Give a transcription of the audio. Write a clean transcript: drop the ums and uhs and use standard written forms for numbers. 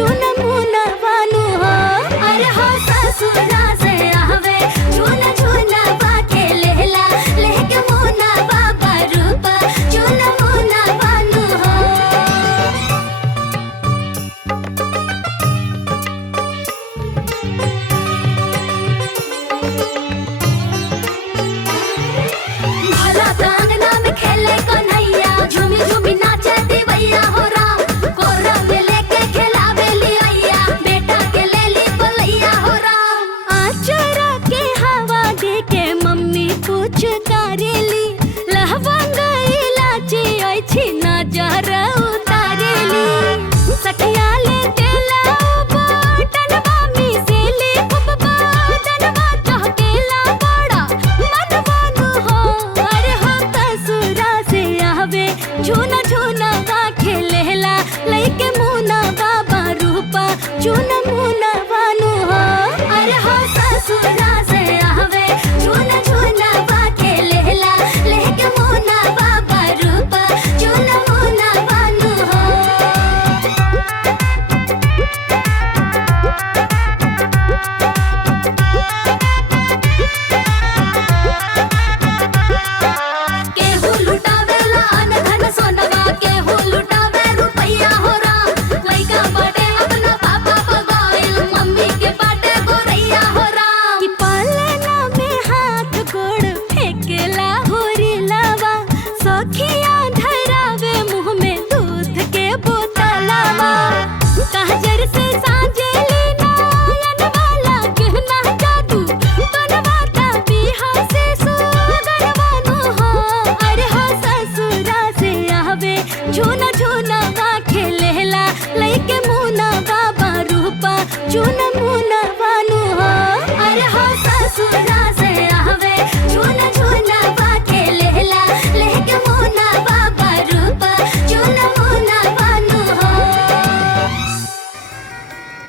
चुन मुना बानु हो। अरे हो ससुरा से आवे चुन चुन बाके लेला लेके मुना बाबा रूपा चुन मुना बानु हो। भला प्रांगना में खेले कन्हैया झूमी झूमी नाचे दिवैया हो राम। कोरा में लेके खिलावे लिया बेटा के ले ली बलैया हो राम। आचरा के हवा दे के मम्मी कुछ करेली लहंग इलाची अछि नजर उतारेली। सखिया ले देला बटनवा मिसेली खूब बदनवा चहकेला बड़ा मनवानु हो। अरे हो ससुरा से आवे झूना झूना बा खेलेला लइके मुना बाबा रूपा चुन मुना बानु हो। अरे हो ससुरा से आवे झूना झूना बा खेलेला लेके मुना बाबा रूपा चुन मुना बानु हो। केहू लुटावेला अन धन सोनवा केहू लुटावे रुपैया हो राम। लइका बाटे अपना पापा पगाइल मम्मी के बाटे गोरैया हो राम। कि पालना में हाथ गोड़ फेंकेला होरी लावा सखिया धरावे मुंह में दूध के बोतलावा। काजर से साजेली नयन वाला गहना जादू तनवाता बिहा से सुगरवानु हो। अरे हो ससुरा से आवे झूना झूना बा खेलेला लइके मुना बाबा रूपा चुन